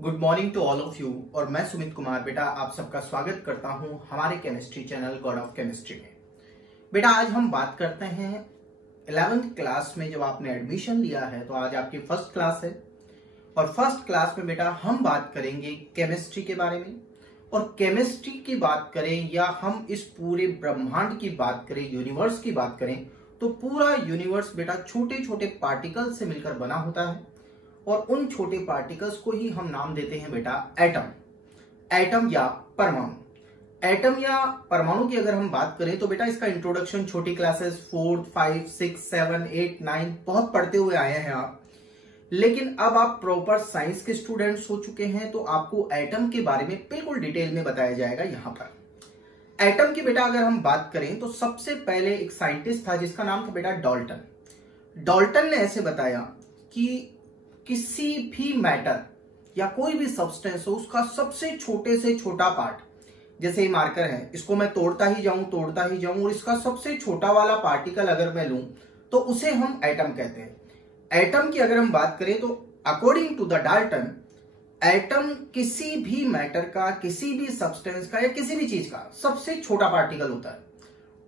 Good morning to all of you. और मैं सुमित कुमार बेटा आप सबका स्वागत करता हूं हमारे chemistry channel God of chemistry में। बेटा आज हम बात करते हैं 11th क्लास में। जब आपने एडमिशन लिया है तो आज आपकी फर्स्ट क्लास है और फर्स्ट क्लास में बेटा हम बात करेंगे केमिस्ट्री के बारे में। और केमिस्ट्री की बात करें या हम इस पूरे ब्रह्मांड की बात करें, यूनिवर्स की बात करें, तो पूरा यूनिवर्स बेटा छोटे छोटे पार्टिकल से मिलकर बना होता है और उन छोटे पार्टिकल्स को ही हम नाम देते हैं बेटा एटम। एटम या परमाणु। एटम या परमाणु की अगर हम बात करें तो बेटा इसका इंट्रोडक्शन छोटी क्लासेस 4th, 5, 6, 7, 8, 9 बहुत पढ़ते हुए आए हैं आप। लेकिन अब आप प्रॉपर साइंस के स्टूडेंट्स हो चुके हैं तो आपको एटम के बारे में बिल्कुल डिटेल में बताया जाएगा यहाँ पर। एटम की बेटा अगर हम बात करें तो सबसे पहले एक साइंटिस्ट था जिसका नाम था बेटा डाल्टन। डाल्टन ने ऐसे बताया कि किसी भी मैटर या कोई भी सब्सटेंस हो उसका सबसे छोटे से छोटा पार्ट, जैसे ये मार्कर है, इसको मैं तोड़ता ही जाऊं और इसका सबसे छोटा वाला पार्टिकल अगर मैं लूं तो उसे हम एटम कहते हैं। एटम की अगर हम बात करें तो according to the Dalton atom किसी भी मैटर का, किसी भी सब्सटेंस का या किसी भी चीज का सबसे छोटा पार्टिकल होता है।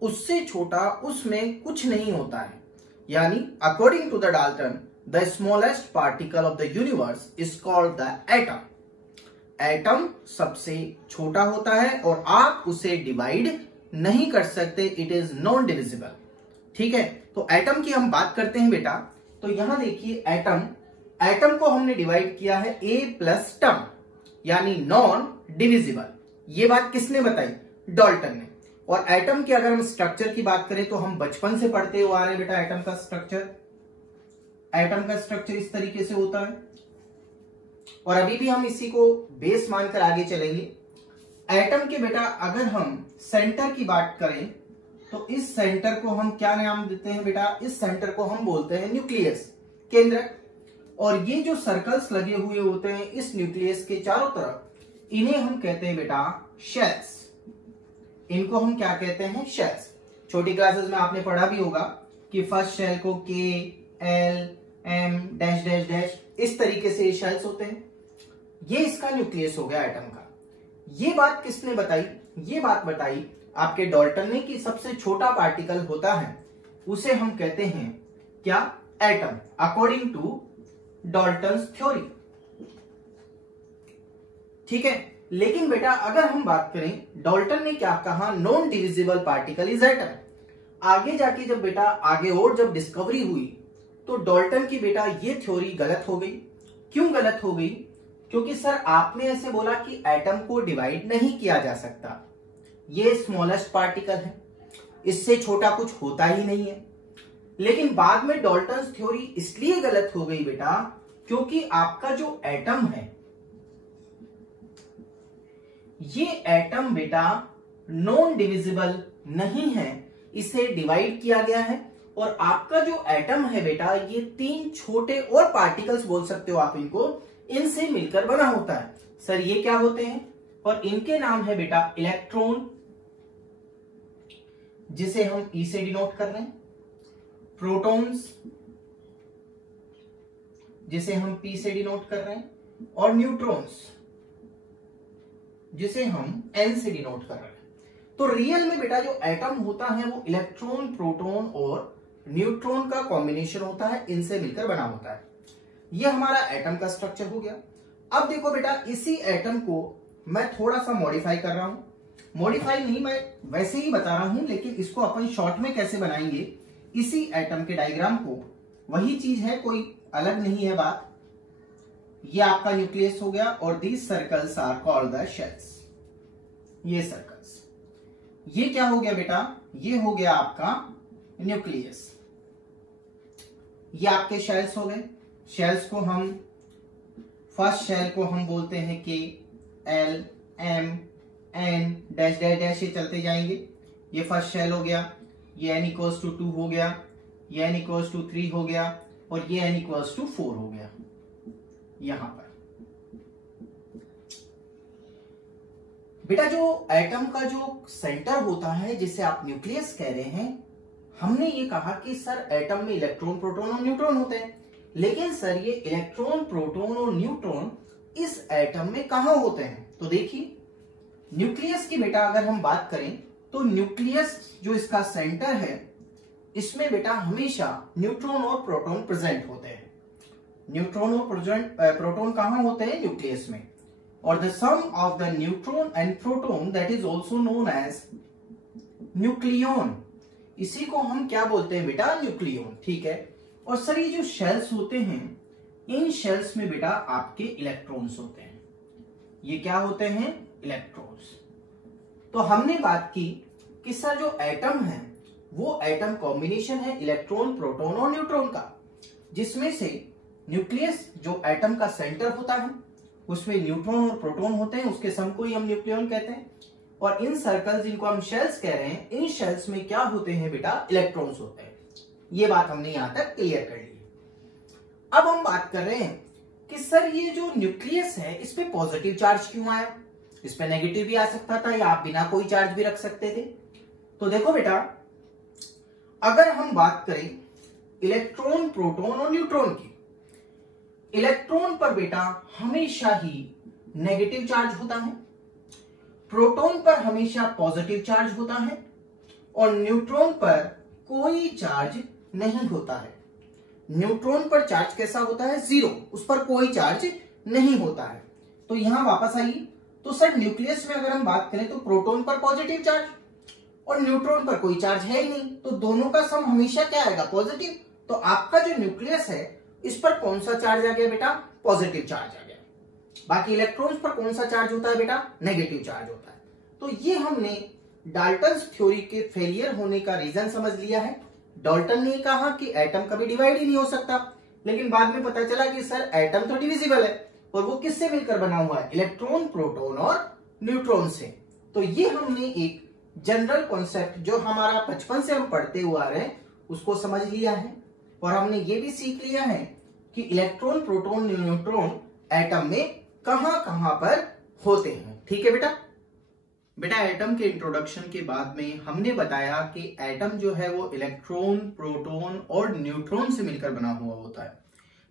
उससे छोटा उसमें कुछ नहीं होता है। यानी according to the Dalton the smallest particle of the universe is called the atom. Atom सबसे छोटा होता है और आप उसे डिवाइड नहीं कर सकते। It is non divisible. ठीक है, तो एटम की हम बात करते हैं बेटा। तो यहां देखिए एटम को हमने डिवाइड किया है ए प्लस टर्म, यानी नॉन डिविजिबल। ये बात किसने बताई? डाल्टन ने। और एटम के अगर हम स्ट्रक्चर की बात करें तो हम बचपन से पढ़ते हुए आ रहे हैं बेटा एटम का स्ट्रक्चर। एटम का स्ट्रक्चर इस तरीके से होता है और अभी भी हम इसी को बेस मानकर आगे चलेंगे। एटम के बेटा अगर हम सेंटर की बात करें तो इस सेंटर को हम क्या नाम देते हैं बेटा? इस सेंटर को हम बोलते हैं न्यूक्लियस, केंद्रक। और ये जो सर्कल्स लगे हुए होते हैं इस न्यूक्लियस के चारों तरफ, इन्हें हम कहते हैं बेटा शेल्स। इनको हम क्या कहते हैं? शेल्स। छोटी क्लासेस में आपने पढ़ा भी होगा कि फर्स्ट शेल को K, L, M dash dash dash इस तरीके से ये शेल्स होते हैं। ये इसका न्यूक्लियस हो गया एटम का। ये बात किसने बताई? ये बात बताई आपके डाल्टन ने कि सबसे छोटा पार्टिकल होता है उसे हम कहते हैं क्या? Atom, according to Dalton's theory. ठीक है, लेकिन बेटा अगर हम बात करें डाल्टन ने क्या कहा? Non divisible particle is atom. आगे जाके जब बेटा आगे और जब डिस्कवरी हुई तो डाल्टन की बेटा ये थ्योरी गलत हो गई। क्यों गलत हो गई? क्योंकि सर आपने ऐसे बोला कि एटम को डिवाइड नहीं किया जा सकता, ये स्मॉलेस्ट पार्टिकल है, इससे छोटा कुछ होता ही नहीं है। लेकिन बाद में डाल्टन्स थ्योरी इसलिए गलत हो गई बेटा क्योंकि आपका जो एटम है, ये एटम बेटा नॉन डिविजिबल नहीं है, इसे डिवाइड किया गया है। और आपका जो एटम है बेटा ये 3 छोटे और पार्टिकल्स बोल सकते हो आप इनको, इनसे मिलकर बना होता है। सर ये क्या होते हैं? और इनके नाम है बेटा इलेक्ट्रॉन, जिसे हम ई से डिनोट कर रहे हैं, प्रोटॉन्स जिसे हम पी से डिनोट कर रहे हैं, और न्यूट्रॉन्स जिसे हम एन से डिनोट कर रहे हैं। तो रियल में बेटा जो एटम होता है वो इलेक्ट्रॉन, प्रोटॉन और न्यूट्रॉन का कॉम्बिनेशन होता है, इनसे मिलकर बना होता है। ये हमारा एटम का स्ट्रक्चर हो गया। अब देखो बेटा इसी एटम को मैं थोड़ा सा मॉडिफाई कर रहा हूं। मॉडिफाई नहीं, मैं वैसे ही बता रहा हूं, लेकिन इसको अपन शॉर्ट में कैसे बनाएंगे इसी एटम के डायग्राम को, वही चीज है, कोई अलग नहीं है बात। ये आपका न्यूक्लियस हो गया और these circles are called the shells. ये सर्कल्स, ये क्या हो गया बेटा? ये हो गया आपका न्यूक्लियस। ये आपके शेल्स हो गए। शेल्स को हम, फर्स्ट शेल को हम बोलते हैं K, L, M, N dash dash dash, ये चलते जाएंगे। ये फर्स्ट शेल हो गया। ये n इक्वल्स टू 2 हो गया, ये n इक्वल्स टू 3 हो गया और ये n इक्वल्स टू 4 हो गया। यहां पर बेटा जो एटम का जो सेंटर होता है जिसे आप न्यूक्लियस कह रहे हैं, हमने ये कहा कि सर एटम में इलेक्ट्रॉन, प्रोटॉन और न्यूट्रॉन होते हैं। लेकिन सर ये इलेक्ट्रॉन, प्रोटॉन और न्यूट्रॉन इस एटम में कहां होते हैं? तो देखिए न्यूक्लियस की बेटा अगर हम बात करें तो न्यूक्लियस जो इसका सेंटर है, इसमें बेटा हमेशा न्यूट्रॉन और प्रोटॉन प्रेजेंट होते हैं। न्यूट्रॉन और प्रोटॉन कहां होते हैं? न्यूक्लियस में। और the sum of the neutron and proton that is also known as nucleon. इसी को हम क्या बोलते हैं बेटा? न्यूक्लियन। ठीक है। और सर ये जो शेल्स होते हैं, इन शेल्स में बेटा आपके इलेक्ट्रॉन्स होते हैं। ये क्या होते हैं? इलेक्ट्रॉन्स। तो हमने बात की कि सर जो एटम है वो एटम कॉम्बिनेशन है इलेक्ट्रॉन, प्रोटॉन और न्यूट्रॉन का, जिसमें से न्यूक्लियस जो एटम का सेंटर होता है उसमें न्यूट्रॉन और प्रोटॉन होते हैं, उसके सम को ही हम न्यूक्लियन कहते हैं। और इन सर्कल्स जिनको हम शेल्स कह रहे हैं, इन शेल्स में क्या होते हैं बेटा? इलेक्ट्रॉन्स होते हैं। ये बात हमने यहां तक क्लियर कर ली। अब हम बात कर रहे हैं कि सर ये जो न्यूक्लियस है इस पे पॉजिटिव चार्ज क्यों आया? इस पे नेगेटिव भी आ सकता था या आप बिना कोई चार्ज भी रख सकते थे। तो देखो बेटा, अगर हम बात करें इलेक्ट्रॉन, प्रोटॉन और न्यूट्रॉन की, इलेक्ट्रॉन पर बेटा हमेशा ही नेगेटिव चार्ज होता है, प्रोटॉन पर हमेशा पॉजिटिव चार्ज होता है और न्यूट्रॉन पर कोई चार्ज नहीं होता है। न्यूट्रॉन पर चार्ज कैसा होता है? जीरो, उस पर कोई चार्ज नहीं होता है। तो यहां वापस आइए, तो सर न्यूक्लियस में अगर हम बात करें तो प्रोटॉन पर पॉजिटिव चार्ज और न्यूट्रॉन पर कोई चार्ज है ही नहीं, तो दोनों का सम हमेशा क्या आएगा? पॉजिटिव। तो आपका जो न्यूक्लियस है इस पर कौन सा चार्ज आ गया बेटा? पॉजिटिव चार्ज आ गया। बाकी इलेक्ट्रॉन्स पर कौन सा चार्ज होता है बेटा? नेगेटिव चार्ज होता है। तो ये हमने डाल्टन्स थ्योरी के फेलियर होने का रीजन समझ लिया है। डाल्टन ने कहा कि एटम कभी डिवाइड ही नहीं हो सकता, लेकिन बाद में पता चला कि सर एटम तो डिविजिबल है, और वो किससे मिलकर बना हुआ है? इलेक्ट्रॉन, प्रोटॉन और न्यूट्रॉन से। तो ये हमने एक जनरल कॉन्सेप्ट जो हमारा बचपन से हम पढ़ते हुए आ रहे हैं उसको समझ लिया है, और हमने ये भी सीख लिया है कि इलेक्ट्रॉन, प्रोटॉन, न्यूट्रॉन एटम में कहां कहां पर होते हैं। ठीक है बेटा, एटम के इंट्रोडक्शन के बाद में हमने बताया कि एटम जो है वो इलेक्ट्रॉन, प्रोटॉन और न्यूट्रॉन से मिलकर बना हुआ होता है।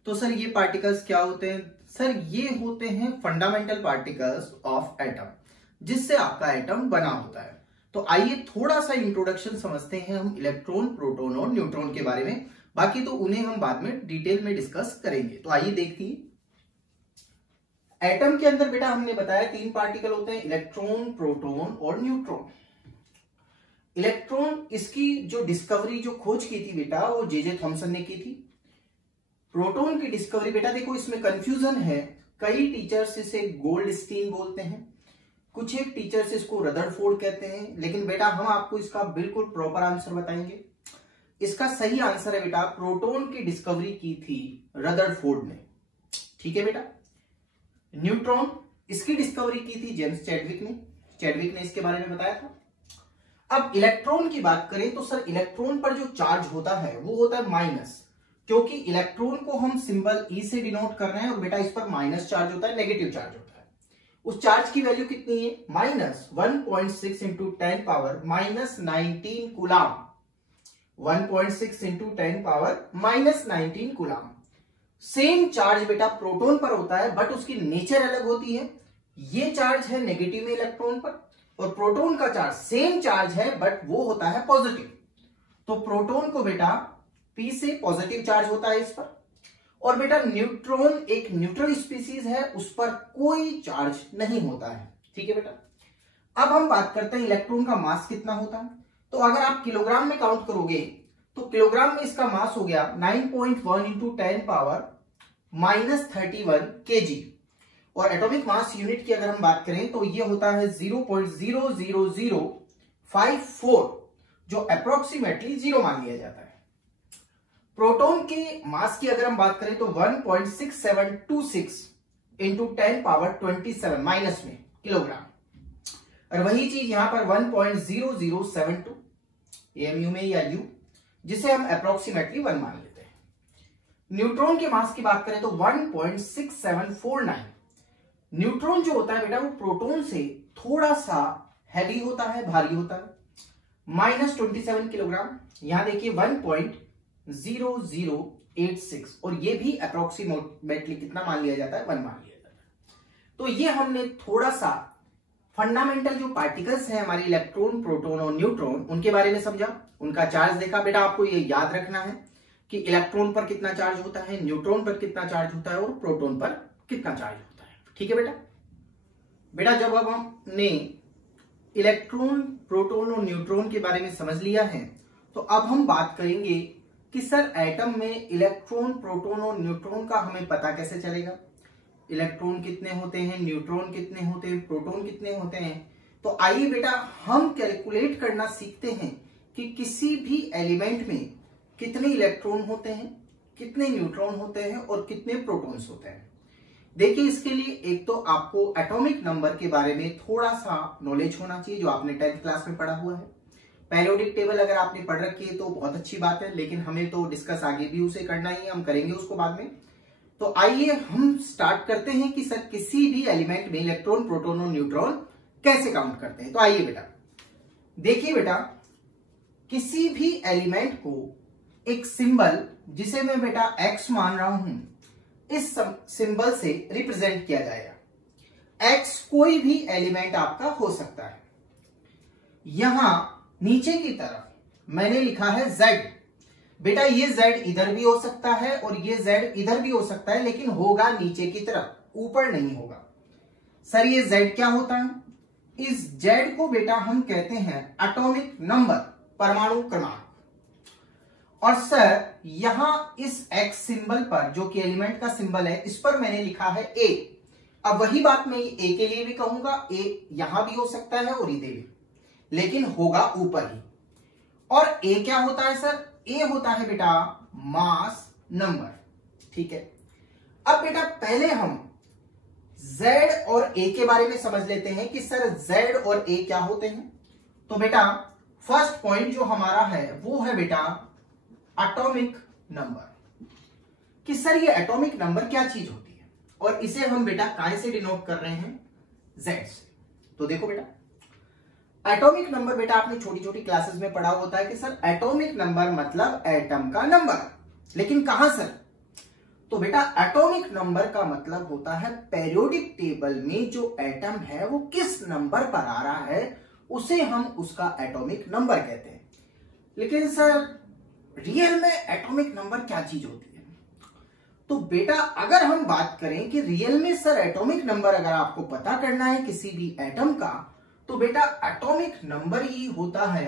तो सर ये पार्टिकल्स क्या होते हैं? सर ये होते हैं फंडामेंटल पार्टिकल्स ऑफ एटम, जिससे आपका एटम बना होता है। तो आइए थोड़ा सा इंट्रोडक्शन समझते हैं हम इलेक्ट्रॉन, प्रोटॉन और न्यूट्रॉन के बारे में, बाकी तो उन्हें हम बाद में डिटेल में डिस्कस करेंगे। तो आइए देखिए, एटम के अंदर बेटा हमने बताया तीन पार्टिकल होते हैं, इलेक्ट्रॉन, प्रोटॉन और न्यूट्रॉन। इलेक्ट्रॉन, इसकी जो डिस्कवरी, जो खोज की थी बेटा, वो जे थॉमसन ने की थी। प्रोटॉन की डिस्कवरी बेटा देखो इसमें कंफ्यूजन है, कई टीचर्स इसे गोल्डस्टीन बोलते हैं, कुछ एक टीचर्स इसको रदरफोर्ड कहते हैं, लेकिन बेटा हम आपको इसका बिल्कुल प्रॉपर आंसर बताएंगे। इसका सही आंसर है बेटा, प्रोटॉन की डिस्कवरी की थी रदरफोर्ड ने। ठीक है बेटा। न्यूट्रॉन, इसकी डिस्कवरी की थी जेम्स चैडविक ने इसके बारे में बताया था। अब इलेक्ट्रॉन की बात करें तो सर इलेक्ट्रॉन पर जो चार्ज होता है वो होता है माइनस, क्योंकि इलेक्ट्रॉन को हम सिंबल ई से डिनोट कर रहे हैं और बेटा इस पर माइनस चार्ज होता है, नेगेटिव चार्ज होता है। उस चार्ज की वैल्यू कितनी है? Minus 1.6 into 10 power minus 19 coulomb. 1.6 into 10 power minus 19 coulomb. Same charge बेटा प्रोटॉन पर होता है, बट उसकी नेचर अलग होती है। ये चार्ज है नेगेटिव में इलेक्ट्रॉन पर, और प्रोटॉन का चार्ज सेम चार्ज है बट वो होता है पॉजिटिव। तो प्रोटॉन को बेटा P से पॉजिटिव चार्ज होता है इस पर, और बेटा न्यूट्रॉन एक न्यूट्रल स्पीसीज है, उस पर कोई चार्ज नहीं होता है। ठीक है बेटा। अब हम बात करते हैं इलेक्ट्रॉन का मास कितना होता है। तो अगर आप किलोग्राम में काउंट करोगे तो किलोग्राम में इसका मास हो गया 9.1 इंटू 10 पावर माइनस 31 kg, और एटॉमिक मास यूनिट की अगर हम बात करें तो ये होता है 0.00054, जो अप्रोक्सीमेटली 0 मान लिया जाता है। प्रोटॉन के मास की अगर हम बात करें तो 1.6726 इंटू 10 पावर 27 माइनस में किलोग्राम, और वही चीज यहां पर 1.0072 एमयू में या यू, जिसे हम अप्रोक्सीमेटली 1 मान लेते हैं। न्यूट्रॉन के मास की बात करें तो 1.6749। न्यूट्रॉन जो होता है बेटा वो प्रोटॉन से थोड़ा सा हैवी होता है, भारी होता है, माइनस 27 किलोग्राम। यहां देखिए 1.0086, और ये भी अप्रोक्सीमेटली कितना मान लिया जाता है? 1 मान लिया जाता है। तो ये हमने थोड़ा सा फंडामेंटल जो पार्टिकल्स हैं हमारे इलेक्ट्रॉन, प्रोटॉन और न्यूट्रॉन, उनके बारे में समझा, उनका चार्ज देखा। बेटा आपको ये याद रखना है कि इलेक्ट्रॉन पर कितना चार्ज होता है, न्यूट्रॉन पर कितना चार्ज होता है और प्रोटॉन पर कितना चार्ज होता है। ठीक है बेटा जब अब हमने इलेक्ट्रॉन, प्रोटॉन और न्यूट्रॉन के बारे में समझ लिया है, तो अब हम बात करेंगे कि सर एटम में इलेक्ट्रॉन, प्रोटॉन और न्यूट्रॉन का हमें पता कैसे चलेगा। इलेक्ट्रॉन कितने होते हैं, न्यूट्रॉन कितने होते हैं, प्रोटॉन कितने होते हैं। तो आइए बेटा हम कैलकुलेट करना सीखते हैं कि किसी भी एलिमेंट में कितने इलेक्ट्रॉन होते हैं, कितने न्यूट्रॉन होते हैं और कितने प्रोटॉन्स होते हैं। देखिए इसके लिए एक तो आपको एटॉमिक नंबर के बारे में थोड़ा सा नॉलेज होना चाहिए, जो आपने 10th क्लास में पढ़ा हुआ है। पेरियोडिक टेबल अगर आपने पढ़ रखी है तो बहुत अच्छी बात है, लेकिन हमें तो डिस्कस आगे भी उसे करना ही है, हम करेंगे उसको बाद में। तो आइए हम स्टार्ट करते हैं कि सर किसी भी एलिमेंट में इलेक्ट्रॉन, प्रोटॉन और न्यूट्रॉन कैसे काउंट करते हैं। तो आइए बेटा देखिए बेटा, किसी भी एलिमेंट को एक सिंबल, जिसे मैं बेटा x मान रहा हूं, इस सिंबल से रिप्रेजेंट किया जाएगा। x कोई भी एलिमेंट आपका हो सकता है। यहां नीचे की तरफ मैंने लिखा है z। बेटा ये z इधर भी हो सकता है और ये z इधर भी हो सकता है, लेकिन होगा नीचे की तरफ, ऊपर नहीं होगा। सर ये z क्या होता है? इस z को बेटा हम कहते हैं एटॉमिक नंबर, परमाणु क्रमांक। और सर यहां इस x सिंबल पर, जो कि एलिमेंट का सिंबल है, इस पर मैंने लिखा है a। अब वही बात मैं a के लिए भी कहूंगा, a यहां भी हो सकता है और इधर भी, लेकिन होगा ऊपर ही। और a क्या होता है सर? a होता है बेटा मास नंबर। ठीक है, अब बेटा पहले हम z और a के बारे में समझ लेते हैं कि सर z और a क्या होते हैं। तो बेटा फर्स्ट पॉइंट जो हमारा है वो है बेटा एटॉमिक नंबर, कि सर ये एटॉमिक नंबर क्या चीज होती है, और इसे हम बेटा काय से डिनोट कर रहे हैं? z से। तो देखो बेटा एटॉमिक नंबर, बेटा आपने छोटी छोटी क्लासेस में पढ़ा होता है कि सर एटॉमिक नंबर मतलब एटम का नंबर, लेकिन कहां सर? तो बेटा एटॉमिक नंबर का मतलब होता है पेरियोडिक टेबल में जो एटम है वो किस नंबर पर आ रहा है, उसे हम उसका एटॉमिक नंबर कहते हैं। लेकिन सर रियल में एटॉमिक नंबर क्या चीज होती है? तो बेटा अगर हम बात करें कि रियल में सर एटॉमिक नंबर अगर आपको पता करना है किसी भी एटम का, तो बेटा एटॉमिक नंबर ही होता है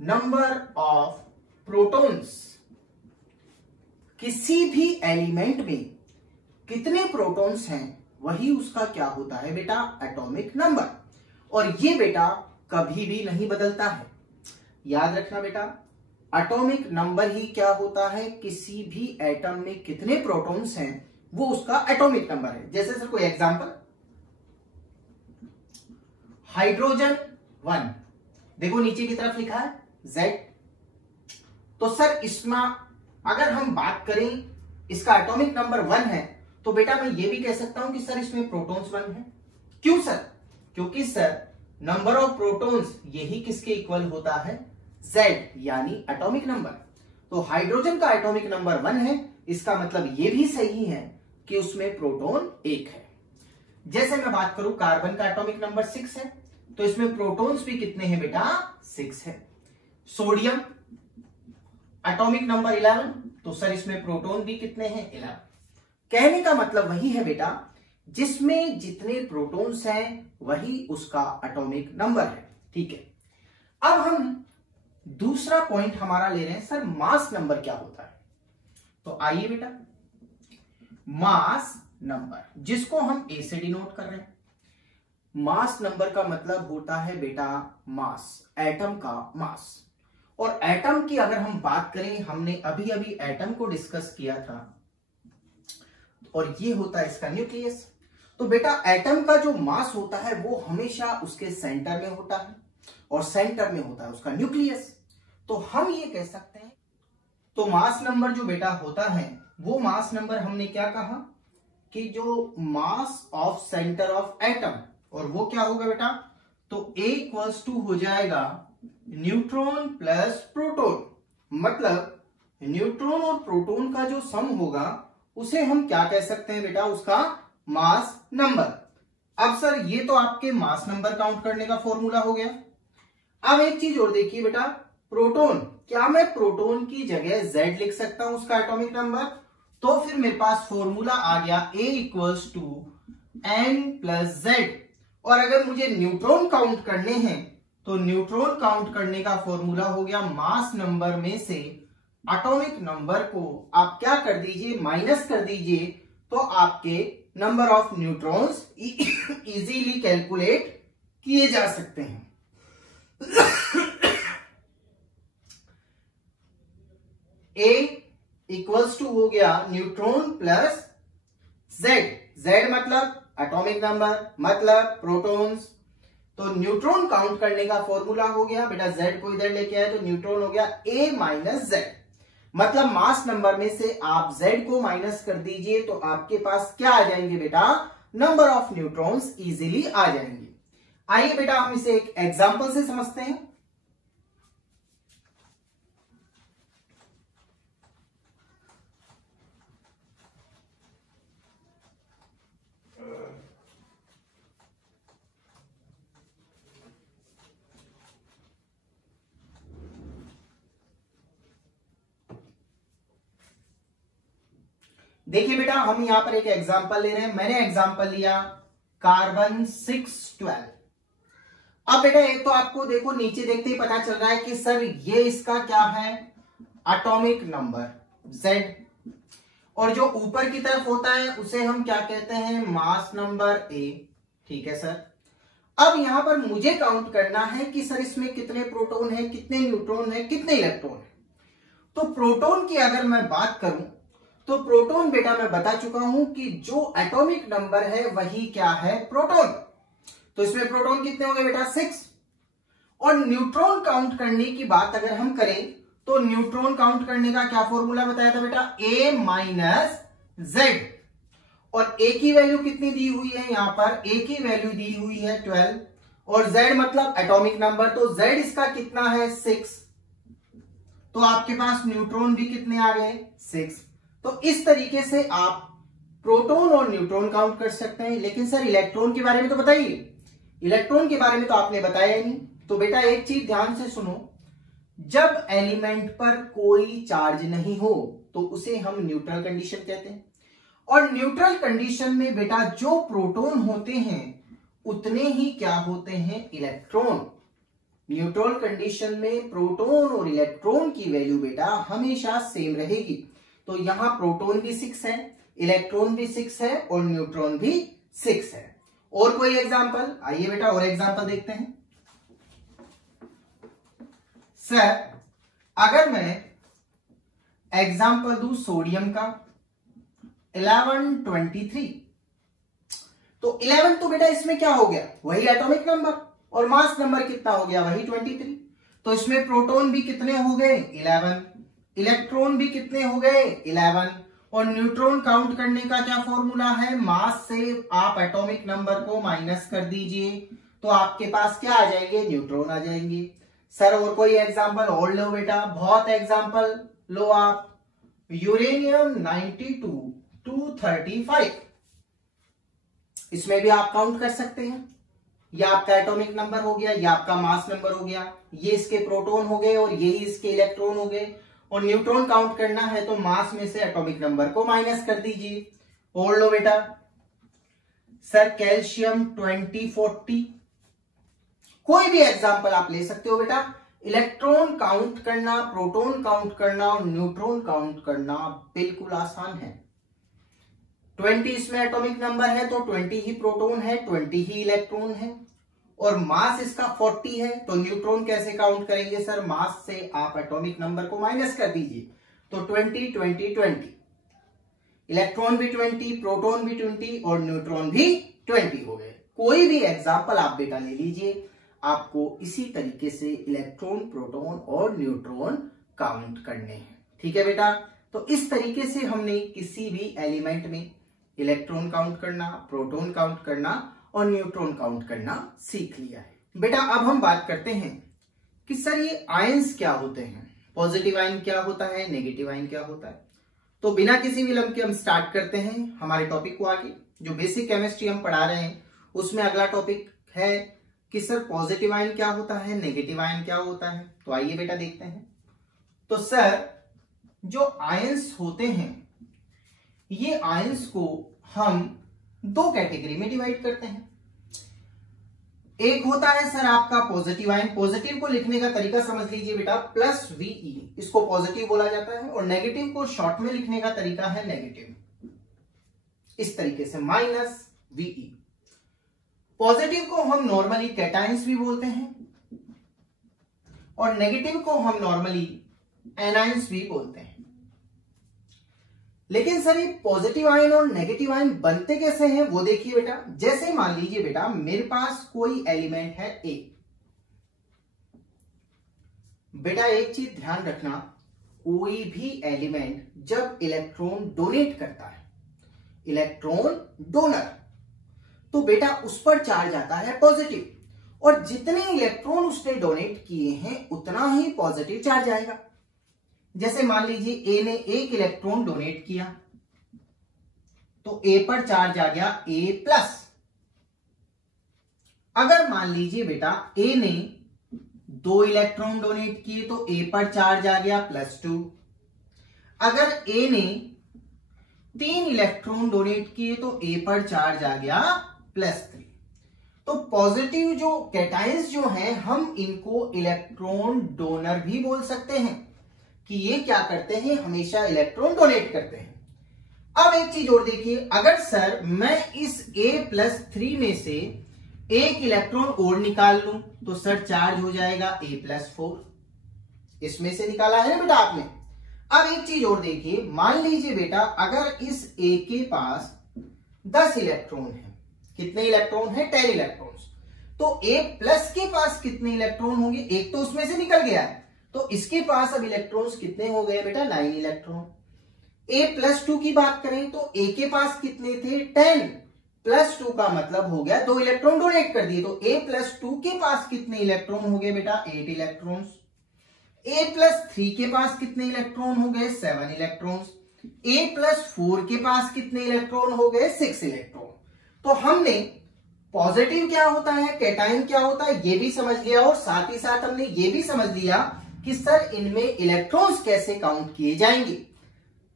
नंबर ऑफ प्रोटॉन्स। किसी भी एलिमेंट में कितने प्रोटॉन्स हैं वही उसका क्या होता है बेटा? Atomic number. और ये बेटा कभी भी नहीं बदलता है। याद रखना बेटा, एटॉमिक नंबर ही क्या होता है? किसी भी एटम में कितने प्रोटॉन्स हैं वो उसका एटॉमिक नंबर है। जैसे सर कोई एग्जांपल, हाइड्रोजन 1, देखो नीचे की तरफ लिखा है Z। तो सर इसमें अगर हम बात करें इसका एटॉमिक नंबर 1 है, तो बेटा मैं ये भी कह सकता हूं कि सर इसमें प्रोटॉन्स 1 है। क्यों सर? क्योंकि सर नंबर ऑफ प्रोटॉन्स यही किसके इक्वल होता है? Z, यानी एटॉमिक नंबर। तो हाइड्रोजन का एटॉमिक नंबर 1 है, इसका मतलब ये भी सही है कि उसमें प्रोटॉन 1 है। जैसे मैं बात करूं कार्बन का एटॉमिक नंबर 6 है, तो इसमें प्रोटॉन्स भी कितने हैं बेटा? 6 है। सोडियम एटॉमिक नंबर 11, तो सर इसमें प्रोटॉन भी कितने हैं? 11। कहने का मतलब वही है बेटा, जिसमें जितने प्रोटॉन्स हैं वही उसका एटॉमिक नंबर है। ठीक है, अब हम दूसरा पॉइंट हमारा ले रहे हैं, सर मास नंबर क्या होता है। तो आइए बेटा, मास नंबर जिसको हम ए से डिनोट कर रहे हैं, मास नंबर का मतलब होता है बेटा मास, एटम का मास। और एटम की अगर हम बात करें, हमने अभी अभी एटम को डिस्कस किया था, और ये होता है इसका न्यूक्लियस। तो बेटा एटम का जो मास होता है वो हमेशा उसके सेंटर में होता है, और सेंटर में होता है उसका न्यूक्लियस। तो हम ये कह सकते हैं, तो मास नंबर जो बेटा होता है वो मास नंबर हमने क्या कहा कि जो mass of centre of atom, और वो क्या होगा बेटा? तो A इक्वल्स टू हो जाएगा न्यूट्रॉन प्लस प्रोटॉन। मतलब न्यूट्रॉन और प्रोटॉन का जो सम होगा उसे हम क्या कह सकते हैं बेटा? उसका मास नंबर। अब सर ये तो आपके मास नंबर काउंट करने का फॉर्मूला हो गया। अब एक चीज और देखिए बेटा, प्रोटॉन, क्या मैं प्रोटॉन की जगह Z लिख सकता हूं उसका एटॉमिक नंबर? तो फिर मेरे पास फॉर्मूला आ गया A इक्वल्स टू N+Z। और अगर मुझे न्यूट्रॉन काउंट करने हैं तो न्यूट्रॉन काउंट करने का फॉर्मूला हो गया मास नंबर में से एटॉमिक नंबर को आप क्या कर दीजिए, माइनस कर दीजिए, तो आपके number of neutrons easily calculate किए जा सकते हैं। A इक्वल्स टू हो गया न्यूट्रॉन प्लस Z। Z मतलब एटॉमिक नंबर, मतलब प्रोटॉन्स। तो न्यूट्रॉन काउंट करने का फॉर्मूला हो गया बेटा, Z को इधर लेके आए तो न्यूट्रॉन हो गया A माइनस Z। मतलब मास नंबर में से आप Z को माइनस कर दीजिए तो आपके पास क्या आ जाएंगे बेटा, नंबर ऑफ न्यूट्रॉन्स इजीली आ जाएंगे। आइए बेटा हम इसे एक एग्जांपल से समझते हैं। देखिए बेटा हम यहां पर एक एग्जांपल ले रहे हैं। मैंने एग्जांपल लिया कार्बन 612। अब बेटा एक तो आपको देखो नीचे देखते ही पता चल रहा है कि सर ये इसका क्या है, एटॉमिक नंबर Z, और जो ऊपर की तरफ होता है उसे हम क्या कहते हैं, मास नंबर A। ठीक है सर। अब यहां पर मुझे काउंट करना है कि सर इसमें कितने प्रोटॉन है, कितने न्यूट्रॉन है, कितने इलेक्ट्रॉन है। तो प्रोटॉन की अगर मैं बात करूं तो प्रोटॉन बेटा मैं बता चुका हूं कि जो एटॉमिक नंबर है वही क्या है, प्रोटॉन। तो इसमें प्रोटॉन कितने हो गए बेटा, 6। और न्यूट्रॉन काउंट करने की बात अगर हम करें तो न्यूट्रॉन काउंट करने का क्या फॉर्मूला बताया था बेटा, A माइनस Z। और A की वैल्यू कितनी दी हुई है, यहां पर A की वैल्यू दी हुई है 12, और Z मतलब एटॉमिक नंबर, तो Z इसका कितना है, 6। तो आपके पास न्यूट्रॉन भी कितने आ गए, 6। तो इस तरीके से आप प्रोटॉन और न्यूट्रॉन काउंट कर सकते हैं। लेकिन सर इलेक्ट्रॉन के बारे में तो बताइए, इलेक्ट्रॉन के बारे में तो आपने बताया ही नहीं। तो बेटा एक चीज ध्यान से सुनो, जब एलिमेंट पर कोई चार्ज नहीं हो तो उसे हम न्यूट्रल कंडीशन कहते हैं। और न्यूट्रल कंडीशन में बेटा जो प्रोटॉन होते हैं उतने ही क्या होते हैं, इलेक्ट्रॉन। न्यूट्रल कंडीशन में प्रोटॉन और इलेक्ट्रॉन की वैल्यू बेटा हमेशा सेम रहेगी। तो यहां प्रोटॉन भी 6 है, इलेक्ट्रॉन भी 6 है और न्यूट्रॉन भी 6 है। और कोई एग्जांपल, आइए बेटा और एग्जांपल देखते हैं। सर अगर मैं एग्जांपल दूं सोडियम का 1123, तो 11 तो बेटा इसमें क्या हो गया, वही एटॉमिक नंबर, और मास नंबर कितना हो गया, वही 23। तो इसमें प्रोटॉन भी कितने हो गए, 11, इलेक्ट्रॉन भी कितने हो गए, 11, और न्यूट्रॉन काउंट करने का क्या फॉर्मूला है, मास से आप एटॉमिक नंबर को माइनस कर दीजिए तो आपके पास क्या आ जाएंगे, न्यूट्रॉन आ जाएंगे। सर और कोई एग्जांपल और लो बेटा, बहुत एग्जांपल लो आप। यूरेनियम 92 235, इसमें भी आप काउंट कर सकते हैं। ये आपका एटॉमिक नंबर हो गया, ये आपका मास नंबर हो गया, ये इसके प्रोटॉन हो गए और यही इसके इलेक्ट्रॉन हो गए। और न्यूट्रॉन काउंट करना है तो मास में से एटॉमिक नंबर को माइनस कर दीजिए। और लो बेटा सर कैल्शियम 2040, कोई भी एग्जांपल आप ले सकते हो बेटा। इलेक्ट्रॉन काउंट करना, प्रोटॉन काउंट करना और न्यूट्रॉन काउंट करना बिल्कुल आसान है। 20 इसमें एटॉमिक नंबर है तो 20 ही प्रोटॉन है, 20 ही इलेक्ट्रॉन है, और मास इसका 40 है। तो न्यूट्रॉन कैसे काउंट करेंगे सर, मास से आप एटॉमिक नंबर को माइनस कर दीजिए तो 20 20 20, इलेक्ट्रॉन भी 20, प्रोटॉन भी 20 और न्यूट्रॉन भी 20 हो गए। कोई भी एग्जांपल आप बेटा ले लीजिए, आपको इसी तरीके से इलेक्ट्रॉन, प्रोटॉन और न्यूट्रॉन काउंट करने हैं। ठीक है बेटा, तो इस तरीके से हमने किसी भी एलिमेंट में इलेक्ट्रॉन काउंट करना, प्रोटॉन काउंट करना और न्यूट्रॉन काउंट करना सीख लिया है। बेटा अब हम बात करते हैं कि सर ये आयंस क्या होते हैं, पॉजिटिव आयन क्या होता है, नेगेटिव आयन क्या होता है। तो बिना किसी विलंब के हम स्टार्ट करते हैं हमारे टॉपिक को आगे। जो बेसिक केमिस्ट्री हम पढ़ा रहे हैं उसमें अगला टॉपिक है कि सर पॉजिटिव आयन क्या होता है, नेगेटिव आयन क्या होता है। तो आइए बेटा देखते हैं। तो सर जो आयंस होते हैं, ये आयंस को हम दो कैटेगरी में डिवाइड करते हैं। एक होता है सर आपका पॉजिटिव आयन, पॉजिटिव को लिखने का तरीका समझ लीजिए बेटा प्लस Ve, इसको पॉजिटिव बोला जाता है। और नेगेटिव को शॉर्ट में लिखने का तरीका है नेगेटिव, इस तरीके से माइनस Ve। पॉजिटिव को हम नॉर्मली कैटायंस भी बोलते हैं और नेगेटिव को हम नॉर्मली एनायंस भी बोलते हैं। लेकिन सर ये पॉजिटिव आयन और नेगेटिव आयन बनते कैसे हैं वो देखिए बेटा। जैसे मान लीजिए बेटा मेरे पास कोई एलिमेंट है ए। बेटा एक चीज ध्यान रखना, कोई भी एलिमेंट जब इलेक्ट्रॉन डोनेट करता है, इलेक्ट्रॉन डोनर, तो बेटा उस पर चार्ज आता है पॉजिटिव, और जितने इलेक्ट्रॉन उसने डोनेट किए हैं उतना ही पॉजिटिव चार्ज आएगा। जैसे मान लीजिए ए ने एक इलेक्ट्रॉन डोनेट किया तो ए पर चार्ज आ गया A+। अगर मान लीजिए बेटा ए ने 2 इलेक्ट्रॉन डोनेट किए तो ए पर चार्ज आ गया +2। अगर ए ने 3 इलेक्ट्रॉन डोनेट किए तो ए पर चार्ज आ गया +3। तो पॉजिटिव जो कैटायंस जो हैं, हम इनको इलेक्ट्रॉन डोनर भी बोल सकते हैं कि ये क्या करते हैं, हमेशा इलेक्ट्रॉन डोनेट करते हैं। अब एक चीज और देखिए, अगर सर मैं इस A+3 में से एक इलेक्ट्रॉन और निकाल लूं तो सर चार्ज हो जाएगा A+4। इसमें से निकाला है ना बेटा आपने। अब एक चीज और देखिए, मान लीजिए बेटा अगर इस A के पास 10 इलेक्ट्रॉन है, कितने इलेक्ट्रॉन है, 10 इलेक्ट्रॉन, तो A+ के पास कितने इलेक्ट्रॉन होंगे, एक तो उसमें से निकल गया है, तो इसके पास अब इलेक्ट्रॉन्स कितने हो गए बेटा, 9 इलेक्ट्रॉन। A+2 की बात करें तो A के पास कितने थे, 10 +2 का मतलब हो गया 2 इलेक्ट्रॉन डोनेट कर दिए, तो A+2 के पास कितने इलेक्ट्रॉन हो गए बेटा, 8 इलेक्ट्रॉन्स। A+3 के पास कितने इलेक्ट्रॉन हो गए, 7 इलेक्ट्रॉन्स। A+4 के पास कितने इलेक्ट्रॉन हो गए, 6 इलेक्ट्रॉन। तो हमने पॉजिटिव क्या होता है, कैटायन क्या होता है, ये भी समझ लिया, और साथ ही साथ हमने ये भी समझ लिया कि सर इनमें इलेक्ट्रॉन्स कैसे काउंट किए जाएंगे।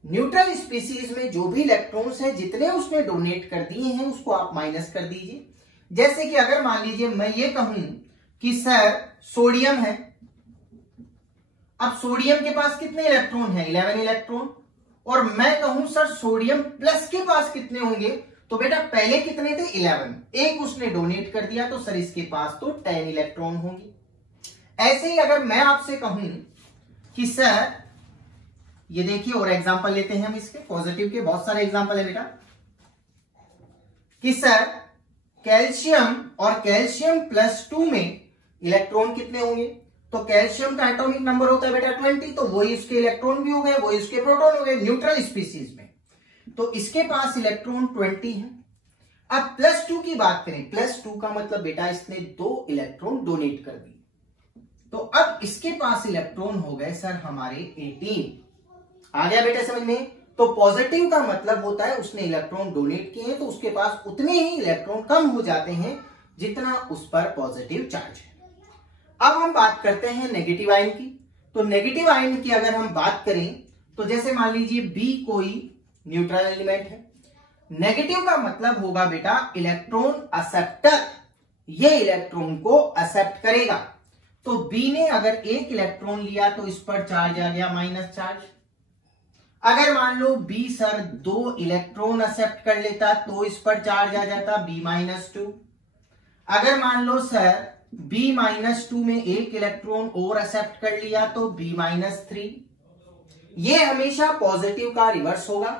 न्यूट्रल स्पीसीज में जो भी इलेक्ट्रॉन्स हैं, जितने उसने डोनेट कर दिए हैं उसको आप माइनस कर दीजिए। जैसे कि अगर मान लीजिए मैं ये कहूं कि सर सोडियम है, अब सोडियम के पास कितने इलेक्ट्रॉन है, 11 इलेक्ट्रॉन, और मैं कहूं सर सोडियम प्लस के पास कितने होंगे, तो बेटा पहले कितने थे, 11, एक उसने डोनेट कर दिया तो सर इसके पास तो 10 इलेक्ट्रॉन होंगे। ऐसे ही अगर मैं आपसे कहूं कि सर ये देखिए, और एग्जांपल लेते हैं हम इसके, पॉजिटिव के बहुत सारे एग्जांपल है बेटा, कि सर कैल्शियम और कैल्शियम +2 में इलेक्ट्रॉन कितने होंगे, तो कैल्शियम का एटॉमिक नंबर होता है बेटा 20, तो वही उसके इलेक्ट्रॉन भी हो गए, वही उसके प्रोटॉन हो गए न्यूट्रल स्पीसीज में, तो इसके पास इलेक्ट्रॉन 20 है। अब +2 की बात करें, +2 का मतलब बेटा इसने 2 इलेक्ट्रॉन डोनेट कर दिए, तो अब इसके पास इलेक्ट्रॉन हो गए सर हमारे 18। आ गया बेटा समझ में। तो पॉजिटिव का मतलब होता है उसने इलेक्ट्रॉन डोनेट किए हैं तो उसके पास उतने ही इलेक्ट्रॉन कम हो जाते हैं जितना उस पर पॉजिटिव चार्ज है। अब हम बात करते हैं नेगेटिव आयन की। तो नेगेटिव आयन की अगर हम बात करें तो जैसे मान लीजिए B कोई न्यूट्रल एलिमेंट है, नेगेटिव का मतलब होगा बेटा इलेक्ट्रॉन एक्सेप्टर, ये इलेक्ट्रॉन को एक्सेप्ट करेगा। तो B ने अगर एक इलेक्ट्रॉन लिया तो इस पर चार्ज आ गया माइनस चार्ज। अगर मान लो B सर 2 इलेक्ट्रॉन एक्सेप्ट कर लेता तो इस पर चार्ज आ जाता B-2। अगर मान लो सर B-2 में एक इलेक्ट्रॉन और एक्सेप्ट कर लिया तो B-3। ये हमेशा पॉजिटिव का रिवर्स होगा,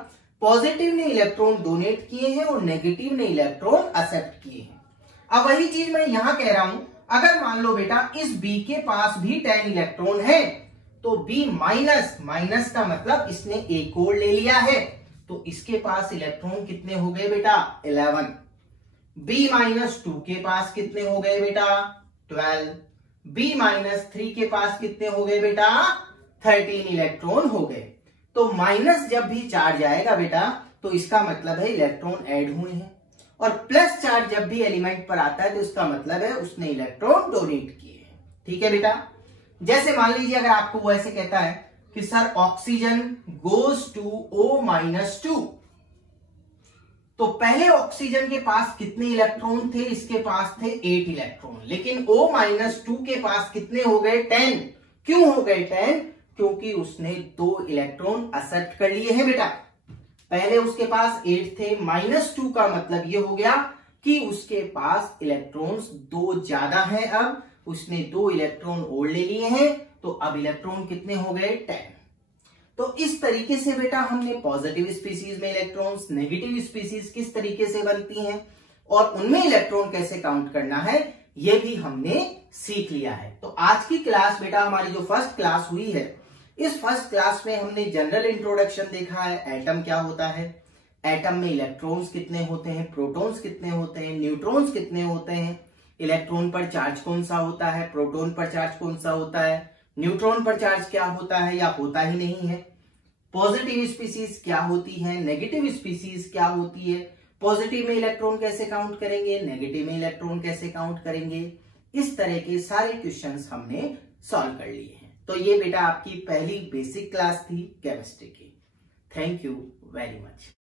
पॉजिटिव ने इलेक्ट्रॉन डोनेट किए हैं और नेगेटिव ने इलेक्ट्रॉन एक्सेप्ट किए हैं। अब वही चीज मैं यहां कह रहा हूं, अगर मान लो बेटा इस B के पास भी 10 इलेक्ट्रॉन है तो B माइनस का मतलब इसने एक और ले लिया है तो इसके पास इलेक्ट्रॉन कितने हो गए बेटा 11। B-2 के पास कितने हो गए बेटा 12। B-3 के पास कितने हो गए बेटा 13 इलेक्ट्रॉन हो गए। तो माइनस जब भी चार्ज आएगा बेटा तो इसका मतलब है इलेक्ट्रॉन ऐड हुए हैं, और प्लस चार्ज जब भी एलिमेंट पर आता है तो इसका मतलब है उसने इलेक्ट्रॉन डोनेट किए हैं। ठीक है बेटा, जैसे मान लीजिए अगर आपको वो ऐसे कहता है कि sir oxygen goes to O-2, तो पहले ऑक्सीजन के पास कितने इलेक्ट्रॉन थे? इसके पास थे 8 इलेक्ट्रॉन, लेकिन O-2 के पास कितने हो गए? 10। क्यों हो गए 10? क्योंकि उसने 2 इलेक्ट्रॉन असर्ट कर लिए हैं बेटा। पहले उसके पास 8 थे, -2 का मतलब ये हो गया कि उसके पास इलेक्ट्रॉन्स 2 ज्यादा हैं। अब उसने 2 इलेक्ट्रॉन और ले लिए हैं, तो अब इलेक्ट्रॉन कितने हो गए? 10। तो इस तरीके से बेटा हमने पॉजिटिव स्पीसीज में इलेक्ट्रॉन्स, नेगेटिव स्पीसीज किस तरीके से बनती हैं और उनमें इलेक्ट्रॉन कैसे काउंट करना है, ये भी हमने सीख लिया है। तो आज की क्लास बेटा हमारी जो फर्स्ट क्लास हुई है, इस फर्स्ट क्लास में हमने जनरल इंट्रोडक्शन देखा है, एटम क्या होता है, एटम में इलेक्ट्रॉन्स कितने होते हैं, प्रोटॉन्स कितने होते हैं, न्यूट्रॉन्स कितने होते हैं, इलेक्ट्रॉन पर चार्ज कौन सा होता है, प्रोटॉन पर चार्ज कौन सा होता है, न्यूट्रॉन पर चार्ज क्या होता है या होता ही नहीं है, पॉजिटिव स्पीसीज क्या होती है, नेगेटिव स्पीसीज क्या होती है, पॉजिटिव में इलेक्ट्रॉन कैसे काउंट करेंगे, नेगेटिव में इलेक्ट्रॉन कैसे काउंट करेंगे। इस तरह के सारे क्वेश्चंस हमने सॉल्व कर लिए हैं। तो ये बेटा आपकी पहली बेसिक क्लास थी केमिस्ट्री की। Thank you very much.